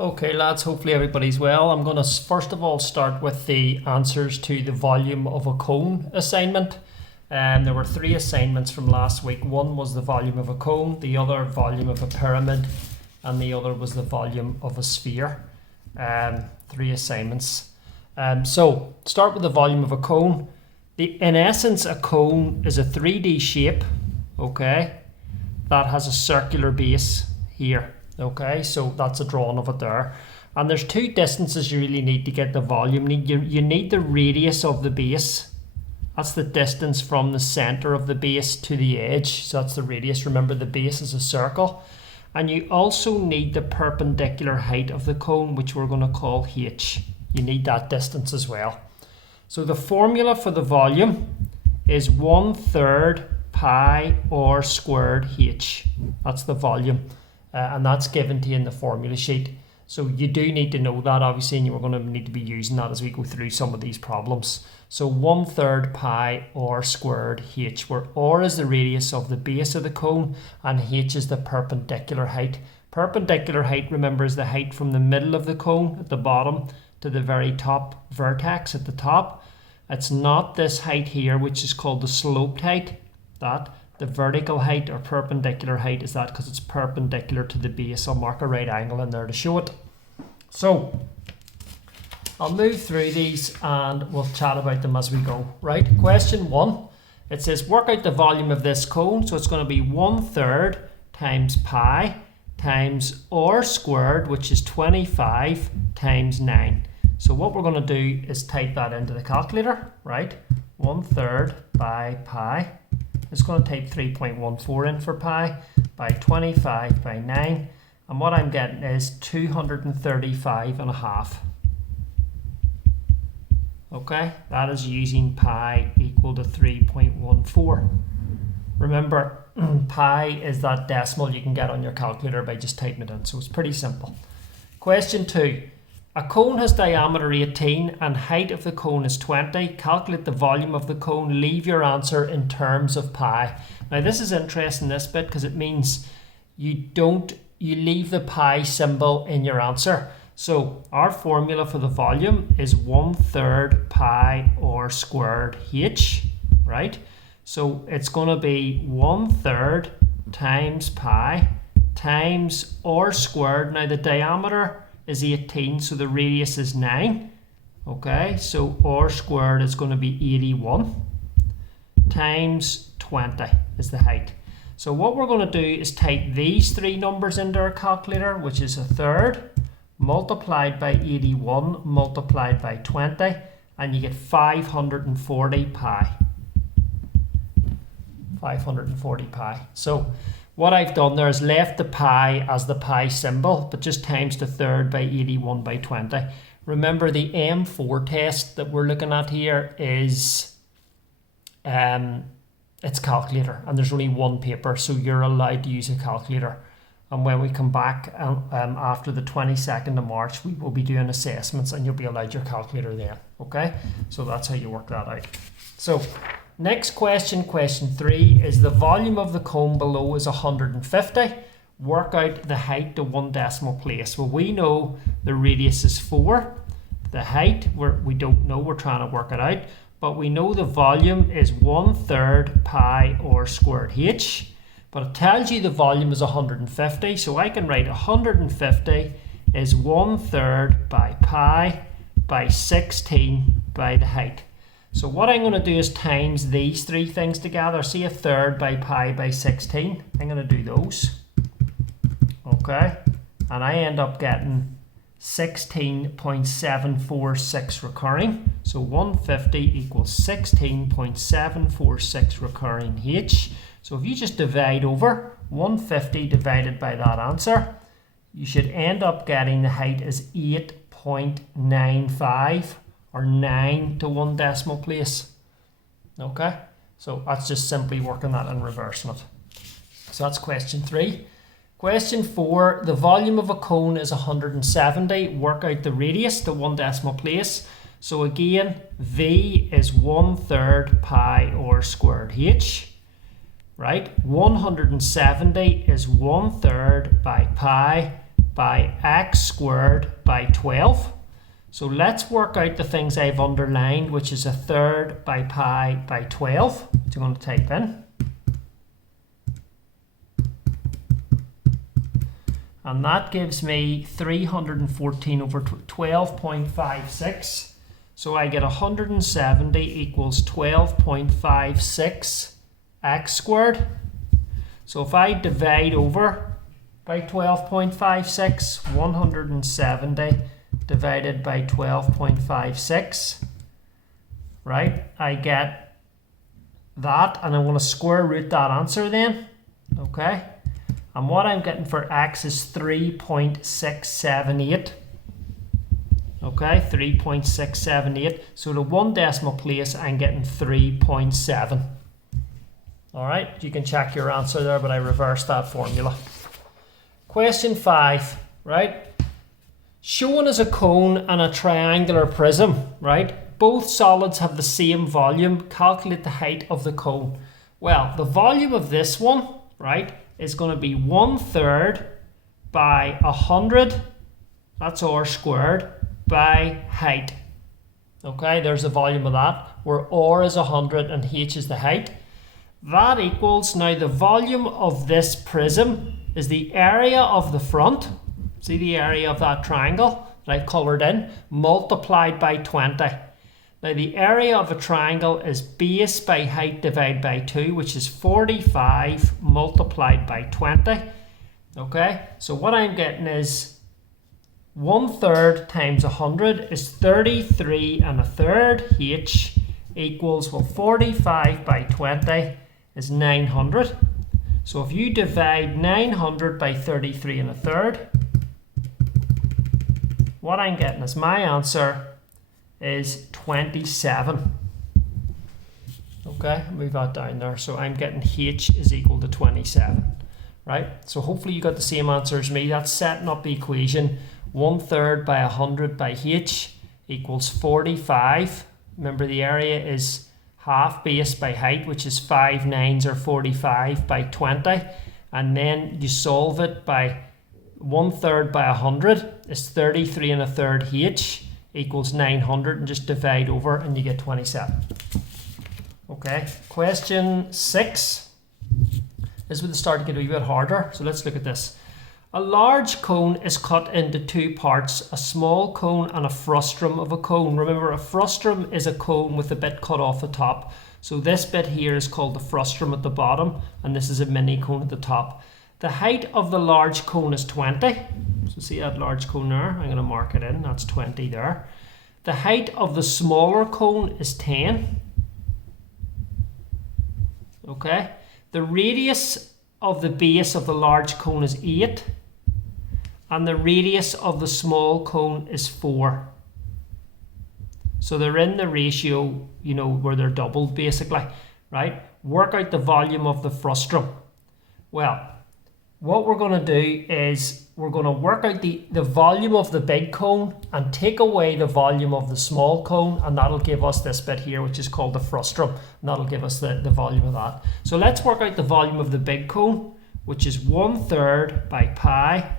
Okay, lads, hopefully everybody's well. I'm going to first of all start with the answers to the volume of a cone assignment. There were 3 assignments from last week. One was the volume of a cone, the other volume of a pyramid, and the other was the volume of a sphere. 3 assignments. So, start with the volume of a cone. In essence, a cone is a 3D shape, okay, that has a circular base here. Okay, so that's a drawing of it there. And there's 2 distances you really need to get the volume. You need the radius of the base. That's the distance from the center of the base to the edge. So that's the radius. Remember, the base is a circle. And you also need the perpendicular height of the cone, which we're going to call h. You need that distance as well. So the formula for the volume is 1/3 pi r squared h. That's the volume. And that's given to you in the formula sheet. So you do need to know that, obviously, and you're going to need to be using that as we go through some of these problems. So 1/3 pi r squared h, where r is the radius of the base of the cone and h is the perpendicular height. Perpendicular height, remember, is the height from the middle of the cone at the bottom to the very top vertex at the top. It's not this height here, which is called the sloped height. The vertical height or perpendicular height is that because it's perpendicular to the base. I'll mark a right angle in there to show it. So I'll move through these and we'll chat about them as we go. Right, question 1. It says work out the volume of this cone. So it's going to be 1/3 times pi times r squared, which is 25 times 9. So what we're going to do is type that into the calculator, right? 1/3 by pi. It's going to type 3.14 in for pi by 25 by 9. And what I'm getting is 235.5. Okay, that is using pi equal to 3.14. Remember, pi is that decimal you can get on your calculator by just typing it in. So it's pretty simple. Question 2. A cone has diameter 18 and height of the cone is 20. Calculate the volume of the cone. Leave your answer in terms of pi. Now this is interesting, this bit, because it means you leave the pi symbol in your answer. So our formula for the volume is 1/3 pi r squared h, right? So it's going to be 1/3 times pi times r squared. Now the diameter is 18, so the radius is 9. Okay, so r squared is going to be 81 times 20 is the height. So what we're going to do is type these 3 numbers into our calculator, which is 1/3 multiplied by 81 multiplied by 20, and you get 540 pi. 540 pi. So what I've done there is left the pi as the pi symbol, but just times the 1/3 by 81 by 20. Remember, the M4 test that we're looking at here is it's calculator, and there's only 1 paper, so you're allowed to use a calculator. And when we come back after the 22nd of March, we will be doing assessments, and you'll be allowed your calculator then. Okay, so that's how you work that out. So next question, question 3, is the volume of the cone below is 150. Work out the height to 1 decimal place. Well, we know the radius is 4. The height, we don't know, we're trying to work it out. But we know the volume is 1/3 pi r squared h. But it tells you the volume is 150. So I can write 150 is 1/3 by pi by 16 by the height. So what I'm going to do is times these 3 things together. See, 1/3 by pi by 16. I'm going to do those. Okay. And I end up getting 16.746 recurring. So 150 equals 16.746 recurring h. So if you just divide over 150 divided by that answer, you should end up getting the height as 8.95. or 9 to 1 decimal place. Okay, so that's just simply working that and reversing it. So that's question 3. Question 4, the volume of a cone is 170. Work out the radius to 1 decimal place. So again, V is 1/3 pi r squared h. Right, 170 is 1/3 by pi by x squared by 12. So let's work out the things I've underlined, which is 1/3 by pi by 12, which I'm going to type in. And that gives me 314 over 12.56. So I get 170 equals 12.56 x squared. So if I divide over by 12.56, 170 divided by 12.56, right? I get that, and I'm going to square root that answer then, okay? And what I'm getting for x is 3.678. Okay, 3.678. So to one decimal place, I'm getting 3.7. All right, you can check your answer there, but I reversed that formula. Question 5, right? Shown as a cone and a triangular prism, right? Both solids have the same volume. Calculate the height of the cone. Well, the volume of this one, right, is going to be 1/3 by 100, that's r squared, by height. Okay, there's the volume of that, where r is 100 and h is the height. That equals, now the volume of this prism is the area of the front, see the area of that triangle that I've coloured in, multiplied by 20. Now the area of a triangle is base by height divided by 2, which is 45 multiplied by 20. Okay, so what I'm getting is 1/3 times 100 is 33 1/3 h equals, well, 45 by 20 is 900. So if you divide 900 by 33 1/3, what I'm getting as my answer is 27. Okay, move that down there. So I'm getting h is equal to 27, right? So hopefully you got the same answer as me. That's setting up the equation. 1/3 by 100 by h equals 45. Remember, the area is half base by height, which is 5 9s or 45 by 20. And then you solve it by 1/3 by 100 is 33 1/3 h equals 900, and just divide over and you get 27. Okay, question 6. This is where the start to get a wee bit harder. So let's look at this. A large cone is cut into two parts, a small cone and a frustrum of a cone. Remember, a frustrum is a cone with a bit cut off the top. So this bit here is called the frustrum at the bottom, and this is a mini cone at the top. The height of the large cone is 20. So see that large cone there? I'm going to mark it in. That's 20 there. The height of the smaller cone is 10. Okay. The radius of the base of the large cone is 8. And the radius of the small cone is 4. So they're in the ratio, you know, where they're doubled basically, right? Work out the volume of the frustrum. Well, what we're going to do is we're going to work out the volume of the big cone and take away the volume of the small cone, and that'll give us this bit here, which is called the frustrum, and that'll give us the volume of that. So let's work out the volume of the big cone, which is 1/3 by pi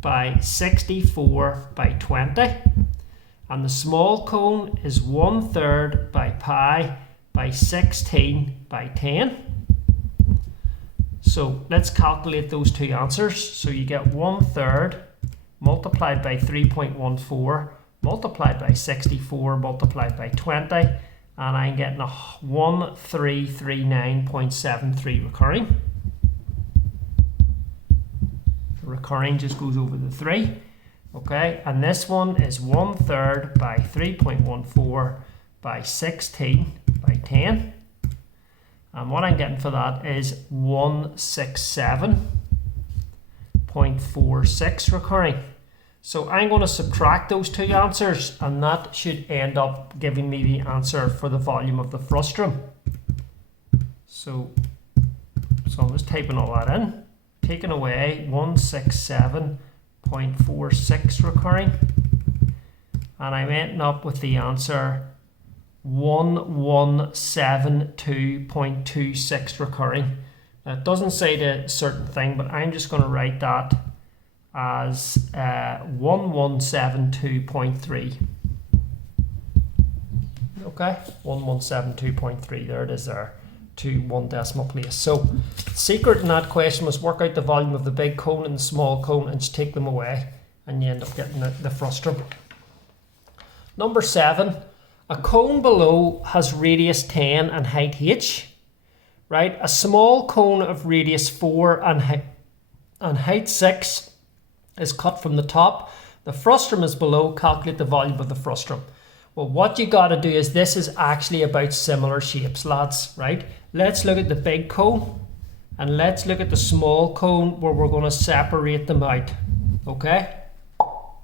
by 64 by 20, and the small cone is 1/3 by pi by 16 by 10. So let's calculate those two answers. So you get 1/3 multiplied by 3.14 multiplied by 64 multiplied by 20, and I'm getting a 1339.73 recurring. The recurring just goes over the 3. Okay, and this one is 1/3 by 3.14 by 16 by 10. And what I'm getting for that is 167.46 recurring. So I'm going to subtract those two answers, and that should end up giving me the answer for the volume of the frustrum. So I'm just typing all that in. Taking away 167.46 recurring, and I'm ending up with the answer 1172.26 recurring. Now, it doesn't say the certain thing, but I'm just going to write that as 1172.3. Okay, 1172.3, there it is there, to 1 decimal place. So the secret in that question was work out the volume of the big cone and the small cone and just take them away, and you end up getting the frustrum. Number 7, a cone below has radius 10 and height h, right? A small cone of radius 4 and height 6 is cut from the top. The frustrum is below. Calculate the volume of the frustrum. Well, what you got to do is, this is actually about similar shapes, lads, right? Let's look at the big cone and let's look at the small cone where we're going to separate them out, okay?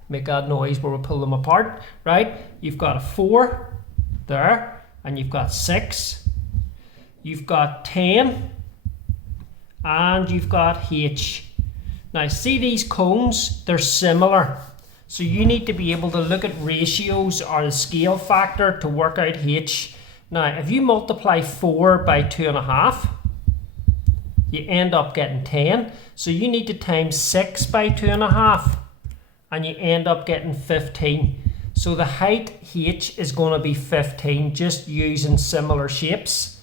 Make that noise where we pull them apart, right? You've got a 4 there, and you've got 6, you've got 10, and you've got h. Now see these cones, they're similar. So you need to be able to look at ratios or the scale factor to work out h. Now if you multiply 4 by 2.5, you end up getting 10. So you need to times 6 by 2.5 and you end up getting 15. So the height h is going to be 15, just using similar shapes.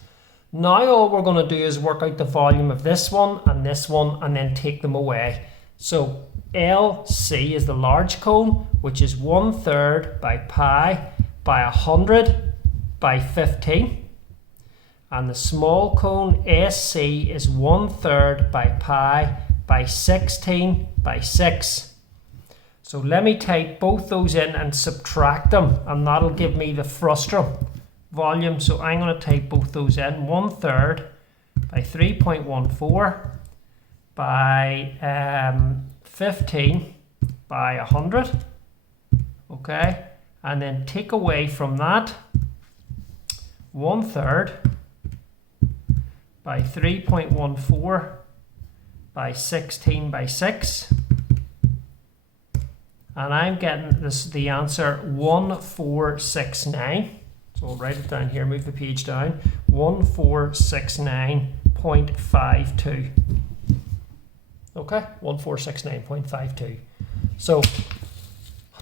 Now all we're going to do is work out the volume of this one and then take them away. So LC is the large cone, which is 1/3 by pi by 100 by 15. And the small cone SC is 1/3 by pi by 16 by 6. So let me type both those in and subtract them, and that'll give me the frustrum volume. So I'm going to type both those in. 1/3 by 3.14 by 15 by 100. Okay, and then take away from that 1/3 by 3.14 by 16 by 6. And I'm getting the answer 1469. So I'll write it down here, move the page down. 1469.52. Okay, 1469.52. So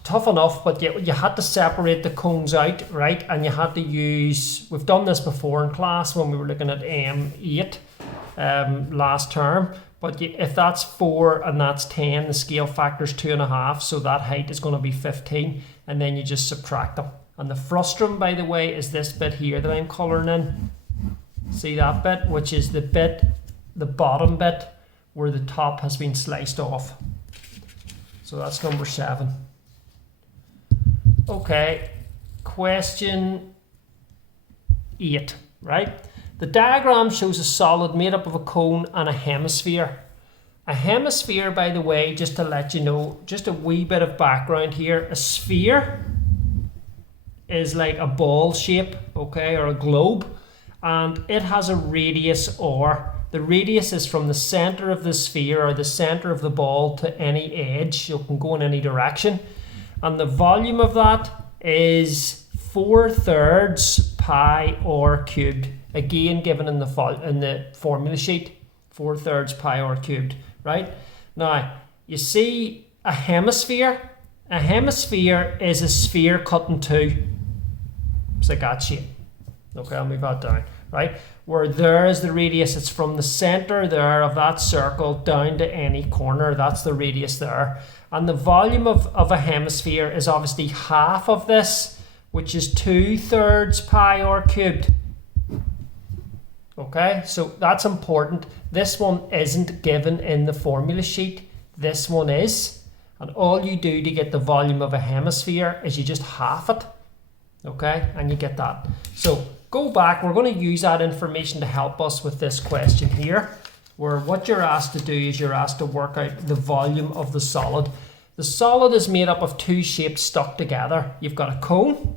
tough enough, but you had to separate the cones out, right? And you had to use, we've done this before in class when we were looking at M8 last term. But if that's 4 and that's 10, the scale factor is 2.5, so that height is going to be 15, and then you just subtract them. And the frustrum, by the way, is this bit here that I'm colouring in. See that bit, which is the bottom bit where the top has been sliced off. So that's number 7. Okay, question 8, right? The diagram shows a solid made up of a cone and a hemisphere. A hemisphere, by the way, just to let you know, just a wee bit of background here, a sphere is like a ball shape, okay, or a globe, and it has a radius r. The radius is from the center of the sphere or the center of the ball to any edge, so it can go in any direction. And the volume of that is 4/3 pi r cubed. Again, given in the formula sheet, 4/3 pi r cubed, right? Now, you see a hemisphere. A hemisphere is a sphere cut in two. It's like that shape. Okay, I'll move that down, right? Where there is the radius, it's from the center there of that circle down to any corner. That's the radius there. And the volume of a hemisphere is obviously half of this, which is 2/3 pi r cubed. Okay, so that's important. This one isn't given in the formula sheet. This one is. And all you do to get the volume of a hemisphere is you just half it. Okay, and you get that. So go back. We're going to use that information to help us with this question here, where what you're asked to do is you're asked to work out the volume of the solid. The solid is made up of two shapes stuck together. You've got a cone.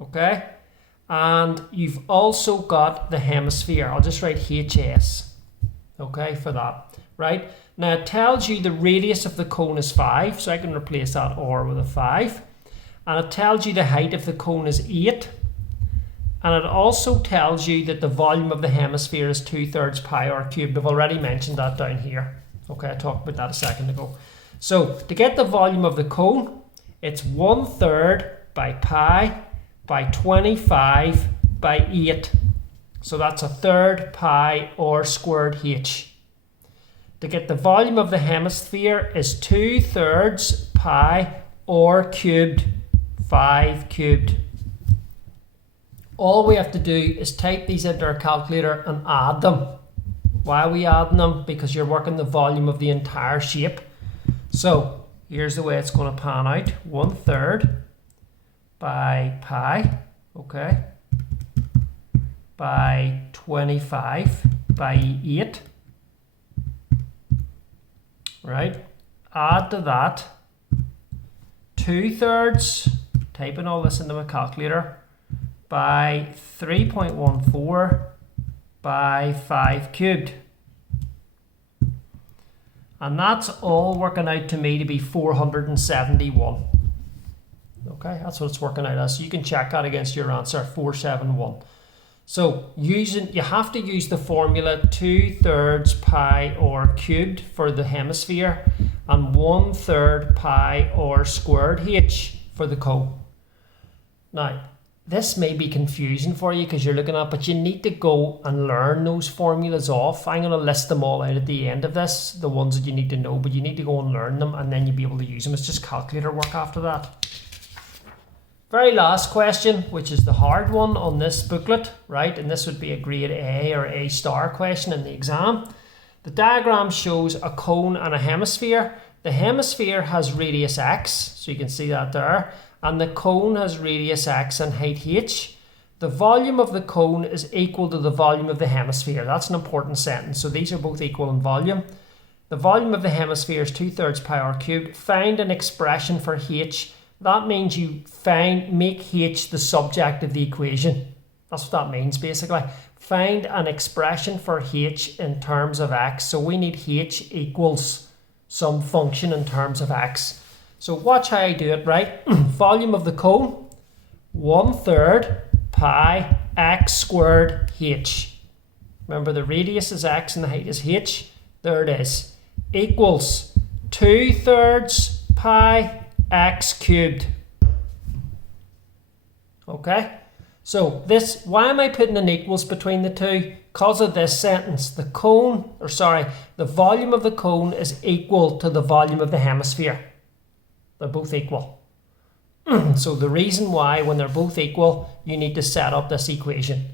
Okay. And you've also got the hemisphere. I'll just write HS, okay, for that, right? Now it tells you the radius of the cone is 5, so I can replace that R with a 5. And it tells you the height of the cone is 8. And it also tells you that the volume of the hemisphere is 2/3 pi r cubed. I've already mentioned that down here, Okay, I talked about that a second ago. So to get the volume of the cone, it's 1/3 by pi by 25 by 8. So that's 1/3 pi r squared h. To get the volume of the hemisphere is 2/3 pi r cubed 5 cubed. All we have to do is type these into our calculator and add them. Why are we adding them? Because you're working the volume of the entire shape. So here's the way it's going to pan out. 1/3 by pi, okay, by 25 by 8. Right, add to that 2/3, typing all this into my calculator, by 3.14 by 5 cubed. And that's all working out to me to be 471. Okay, that's what it's working out as. So you can check that against your answer, 471. So you have to use the formula 2/3 pi r cubed for the hemisphere and 1/3 pi r squared h for the cone. Now, this may be confusing for you because you're looking at, but you need to go and learn those formulas off. I'm going to list them all out at the end of this, the ones that you need to know, but you need to go and learn them and then you'll be able to use them. It's just calculator work after that. Very last question, which is the hard one on this booklet, right? And this would be a grade A or A star question in the exam. The diagram shows a cone and a hemisphere. The hemisphere has radius x, so you can see that there, and the cone has radius x and height h. The volume of the cone is equal to the volume of the hemisphere. That's an important sentence. So these are both equal in volume. The volume of the hemisphere is 2/3 pi r cubed. Find an expression for h. That means you make h the subject of the equation. That's what that means basically. Find an expression for h in terms of x. So we need h equals some function in terms of x. So watch how I do it, right? Volume of the cone, 1/3 pi x squared h. Remember the radius is x and the height is h. There it is. Equals 2/3 pi x cubed. Okay, so this, why am I putting an equals between the two? Because of this sentence, the volume of the cone is equal to the volume of the hemisphere. They're both equal. So the reason why, when they're both equal, you need to set up this equation.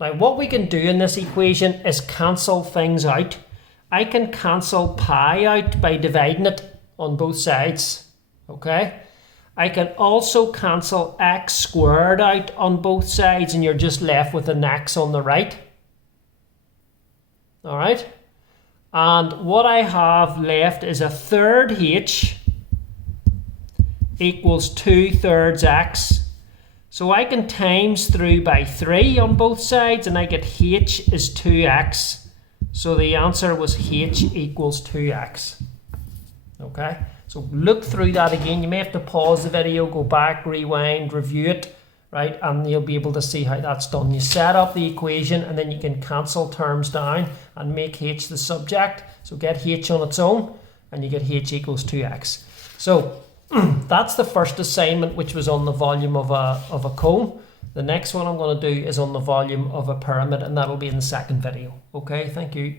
Now what we can do in this equation is cancel things out. I can cancel pi out by dividing it on both sides. Okay, I can also cancel x squared out on both sides and you're just left with an x on the right. All right, and what I have left is 1/3 h equals 2/3 x. So I can times through by 3 on both sides and I get h is 2x. So the answer was h equals 2x. Okay. So look through that again. You may have to pause the video, go back, rewind, review it, right? And you'll be able to see how that's done. You set up the equation and then you can cancel terms down and make h the subject. So get h on its own and you get h equals 2x. So that's the first assignment, which was on the volume of a cone. The next one I'm going to do is on the volume of a pyramid, and that'll be in the second video. Okay, thank you.